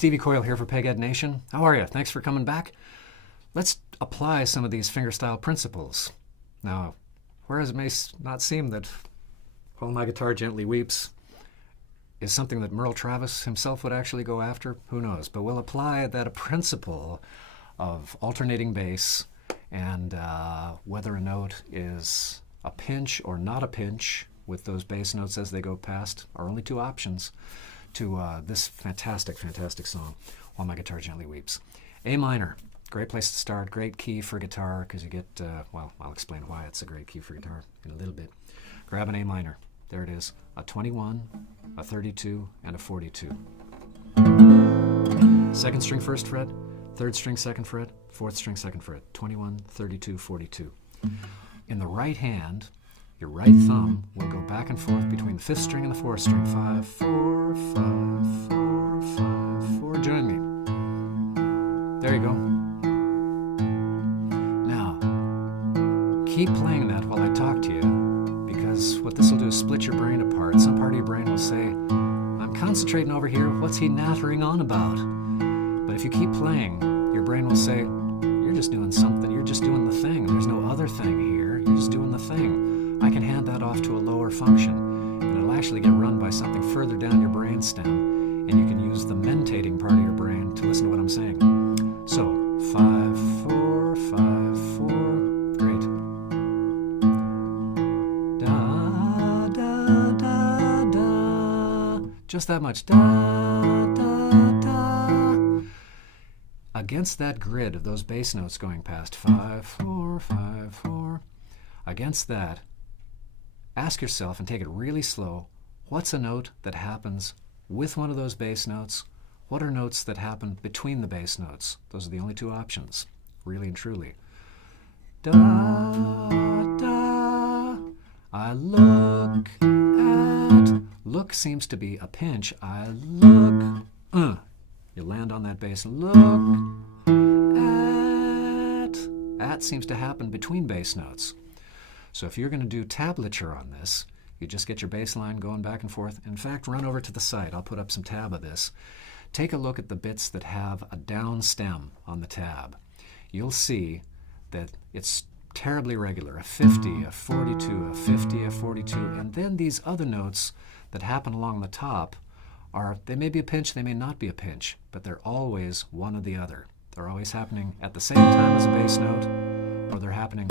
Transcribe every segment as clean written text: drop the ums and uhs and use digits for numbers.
Stevie Coyle here for Peghead Nation. How are you? Thanks for coming back. Let's apply some of these fingerstyle principles. Now, whereas it may not seem that While My Guitar Gently Weeps is something that Merle Travis himself would actually go after, who knows? But we'll apply that principle of alternating bass and whether a note is a pinch or not a pinch with those bass notes as they go past are only two options to this fantastic, fantastic song, While My Guitar Gently Weeps. A minor, great place to start, great key for guitar because you get, well, I'll explain why it's a great key for guitar in a little bit. Grab an A minor. There it is, a 21, a 32, and a 42. Second string, first fret, third string, second fret, fourth string, second fret, 21, 32, 42. In the right hand, your right thumb will go back and forth between the fifth string and the fourth string. 5, 4, 5, 4, 5, 4. Join me. There you go. Now, keep playing that while I talk to you, because what this will do is split your brain apart. Some part of your brain will say, I'm concentrating over here, what's he nattering on about? But if you keep playing, your brain will say, you're just doing something, you're just doing the thing. There's no other thing here, you're just doing the thing. I can hand that off to a lower function, and it'll actually get run by something further down your brainstem, and you can use the mentating part of your brain to listen to what I'm saying. So, 5, 4, 5, 4, great. Da, da, da, da, just that much. Da, da, da. Against that grid of those bass notes going past, 5, 4, 5, 4, against that, ask yourself, and take it really slow, what's a note that happens with one of those bass notes? What are notes that happen between the bass notes? Those are the only two options, really and truly. Da, da, I look at, look seems to be a pinch. I look, you land on that bass, look at seems to happen between bass notes. So if you're going to do tablature on this, you just get your bass line going back and forth. In fact, run over to the site. I'll put up some tab of this. Take a look at the bits that have a down stem on the tab. You'll see that it's terribly regular, a 50, a 42, a 50, a 42, and then these other notes that happen along the top are, they may be a pinch, they may not be a pinch, but they're always one or the other. They're always happening at the same time as a bass note, or they're happening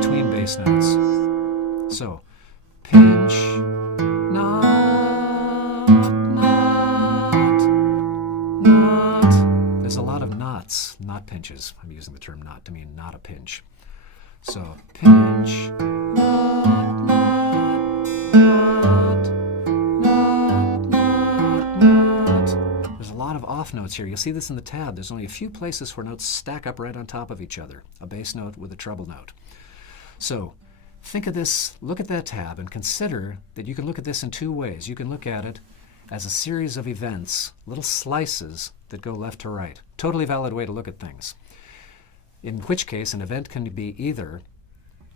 between bass notes. So, pinch, not. There's a lot of knots, not pinches. I'm using the term not to mean not a pinch. So, pinch, not. There's a lot of off notes here. You'll see this in the tab. There's only a few places where notes stack up right on top of each other. A bass note with a treble note. So, think of this, look at that tab, and consider that you can look at this in two ways. You can look at it as a series of events, little slices that go left to right. Totally valid way to look at things. In which case, an event can be either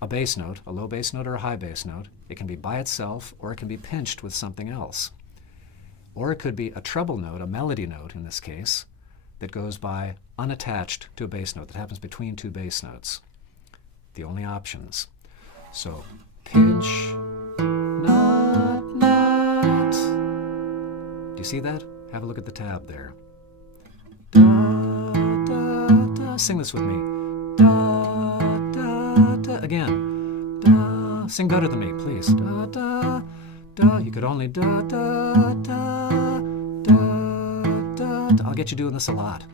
a bass note, a low bass note or a high bass note. It can be by itself, or it can be pinched with something else. Or it could be a treble note, a melody note in this case, that goes by unattached to a bass note, that happens between two bass notes. The only options. So, pinch, not. Do you see that? Have a look at the tab there. Da, da, da. Sing this with me. Da, da, da. Again. Da. Sing better than me, please. Da, da, da. You could only da, da, da, da, da, da. I'll get you doing this a lot.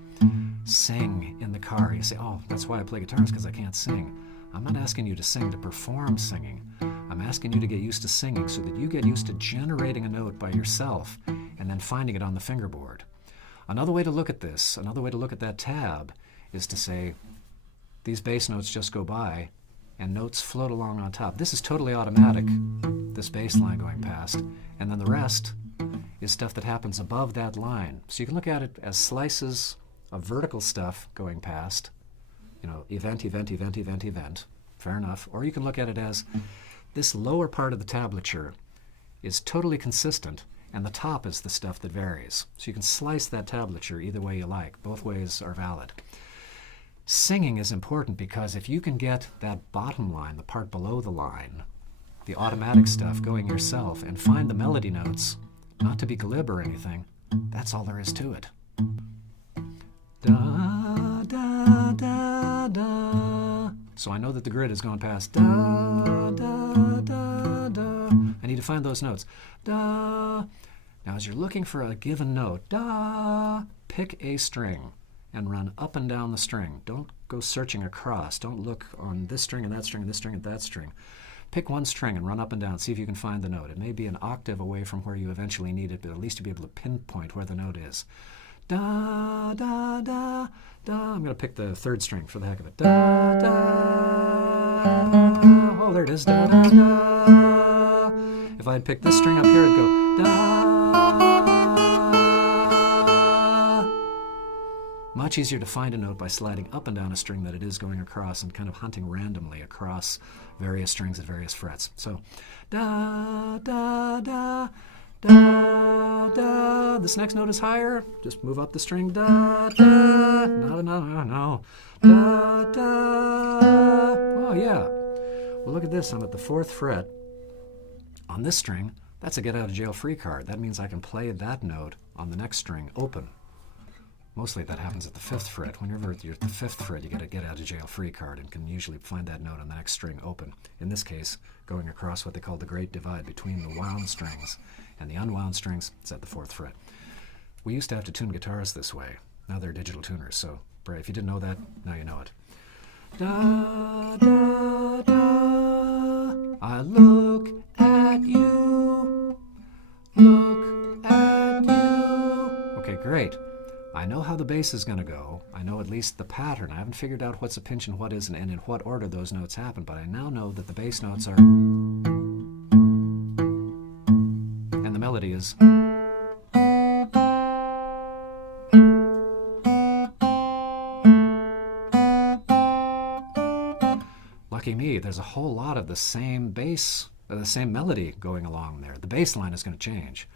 Sing in the car. You say, oh, that's why I play guitar, because I can't sing. I'm not asking you to sing to perform singing. I'm asking you to get used to singing so that you get used to generating a note by yourself and then finding it on the fingerboard. Another way to look at this, another way to look at that tab, is to say, these bass notes just go by and notes float along on top. This is totally automatic, this bass line going past, and then the rest is stuff that happens above that line. So you can look at it as slices of vertical stuff going past, you know, event, event, event, event, event. Fair enough. Or you can look at it as this lower part of the tablature is totally consistent, and the top is the stuff that varies. So you can slice that tablature either way you like. Both ways are valid. Singing is important because if you can get that bottom line, the part below the line, the automatic stuff going yourself, and find the melody notes, not to be glib or anything, that's all there is to it. Da, da, da, da. So I know that the grid is going past da, da, da, da. I need to find those notes. Da. Now as you're looking for a given note, da, pick a string and run up and down the string. Don't go searching across. Don't look on this string and that string and this string and that string. Pick one string and run up and down. See if you can find the note. It may be an octave away from where you eventually need it, but at least you'll be able to pinpoint where the note is. Da, da, da, da. I'm going to pick the third string for the heck of it. Da, da. Oh, there it is. Da, da, da. If I had picked this string up here, it'd go da. Much easier to find a note by sliding up and down a string that it is going across and kind of hunting randomly across various strings at various frets. So, da, da, da, da, da. This next note is higher. Just move up the string. Da, da. No, no, no, no. Da, da. Oh, yeah. Well, look at this. I'm at the 4th fret. On this string, that's a get out of jail free card. That means I can play that note on the next string open. Mostly that happens at the 5th fret. Whenever you're at the 5th fret, you get a get out of jail free card and can usually find that note on the next string open. In this case, going across what they call the great divide between the wound strings and the unwound strings, it's at the 4th fret. We used to have to tune guitars this way. Now they're digital tuners, so if you didn't know that, now you know it. Da, da, da. I look at you. Look at you. Okay, great. I know how the bass is going to go. I know at least the pattern. I haven't figured out what's a pinch and what isn't and in what order those notes happen, but I now know that the bass notes are... and the melody is... Lucky me, there's a whole lot of the same bass, the same melody going along there. The bass line is going to change.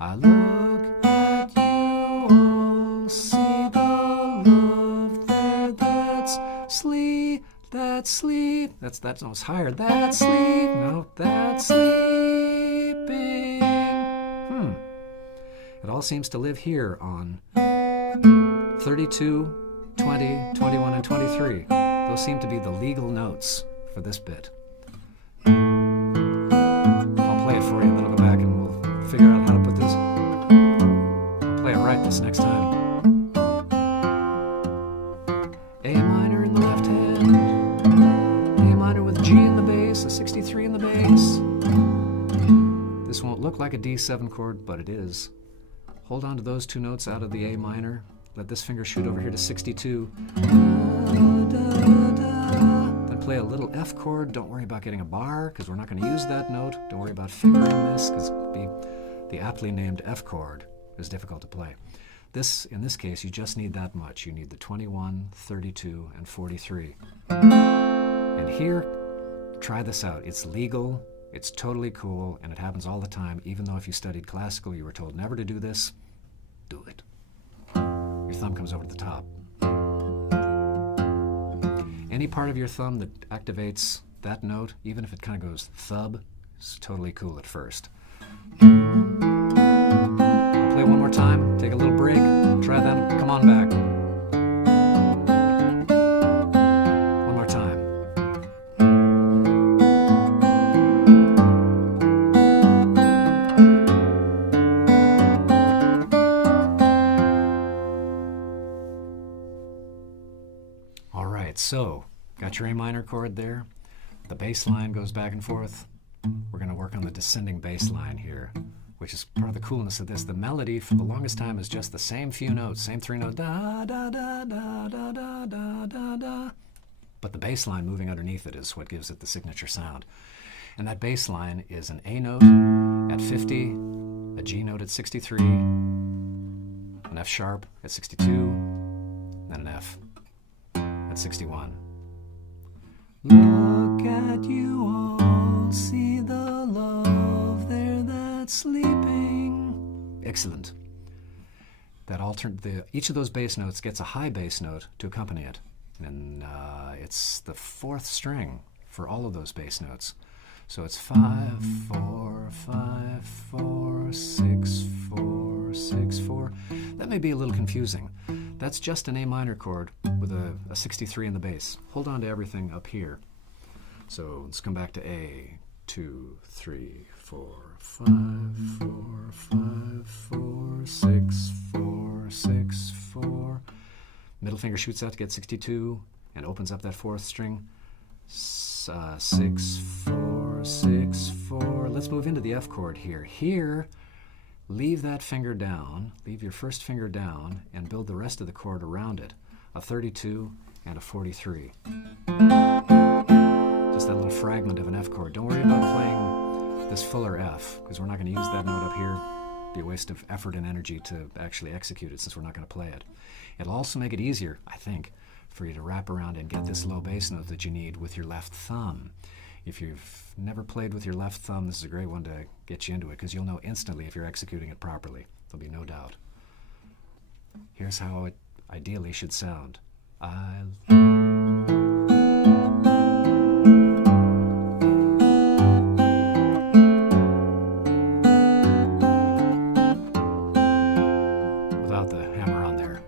I look at you, see the love there, that's sleep, that's sleep, that's almost higher, that's sleep, no, that's sleeping. It all seems to live here on 32, 20, 21, and 23. Those seem to be the legal notes for this bit. I'll play it for you, and then I'll go back and we'll figure out how to put this. I'll play it right this next time. A minor in the left hand, A minor with G in the bass, a 63 in the bass. This won't look like a D7 chord, but it is. Hold on to those two notes out of the A minor. Let this finger shoot over here to 62. Then play a little F chord. Don't worry about getting a bar, because we're not going to use that note. Don't worry about fingering this, because the aptly named F chord is difficult to play. In this case, you just need that much. You need the 21, 32, and 43. And here, try this out. It's legal, it's totally cool, and it happens all the time. Even though if you studied classical, you were told never to do this, do it. Your thumb comes over the top. Any part of your thumb that activates that note, even if it kind of goes thub, is totally cool at first. I'll play one more time, take a little break, try that, come on back. One more time. All right, so got your A minor chord there. The bass line goes back and forth. We're going to work on the descending bass line here, which is part of the coolness of this. The melody for the longest time is just the same few notes, same 3 notes, da da da da da da da da da. But the bass line moving underneath it is what gives it the signature sound. And that bass line is an A note at 50, a G note at 63, an F sharp at 62, then an F at 61. Look at you all, see the love there that's sleeping. Excellent. Each of those bass notes gets a high bass note to accompany it. And it's the fourth string for all of those bass notes. So it's 5, 4, 5, 4, 6, 4, 6, 4. That may be a little confusing. That's just an A minor chord with a 63 in the bass. Hold on to everything up here. So let's come back to A. 2, 3, 4, 5, 4, 5, 4, 6, 4, 6, 4. Middle finger shoots out to get 62 and opens up that fourth string. 6, 4, 6, 4. Let's move into the F chord here. Here, leave that finger down, leave your first finger down, and build the rest of the chord around it. A 32 and a 43. Just that little fragment of an F chord. Don't worry about playing this fuller F, because we're not going to use that note up here. It'd be a waste of effort and energy to actually execute it since we're not going to play it. It'll also make it easier, I think, for you to wrap around and get this low bass note that you need with your left thumb. If you've never played with your left thumb, this is a great one to get you into it, because you'll know instantly if you're executing it properly. There'll be no doubt. Here's how it ideally should sound. Without the hammer on there.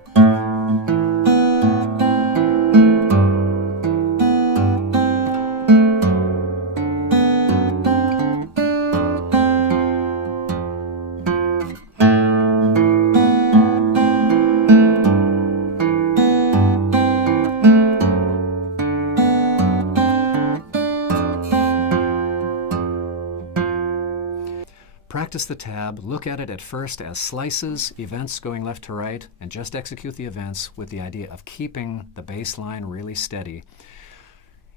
Practice the tab, look at it at first as slices, events going left to right, and just execute the events with the idea of keeping the bass line really steady.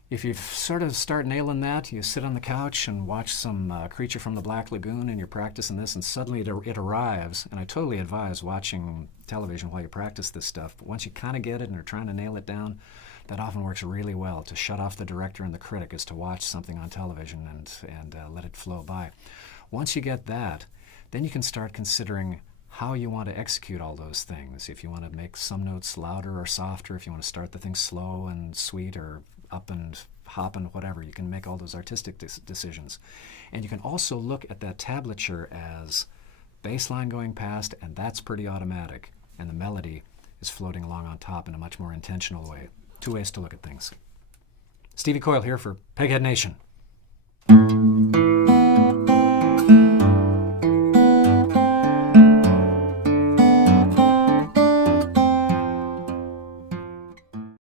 If you sort of start nailing that, you sit on the couch and watch some Creature from the Black Lagoon and you're practicing this, and suddenly it arrives. And I totally advise watching television while you practice this stuff. But once you kind of get it and are trying to nail it down, that often works really well to shut off the director and the critic, is to watch something on television and let it flow by. Once you get that, then you can start considering how you want to execute all those things. If you want to make some notes louder or softer, if you want to start the thing slow and sweet or up and hop and whatever, you can make all those artistic decisions. And you can also look at that tablature as bass line going past, and that's pretty automatic, and the melody is floating along on top in a much more intentional way. Two ways to look at things. Stevie Coyle here for Peghead Nation.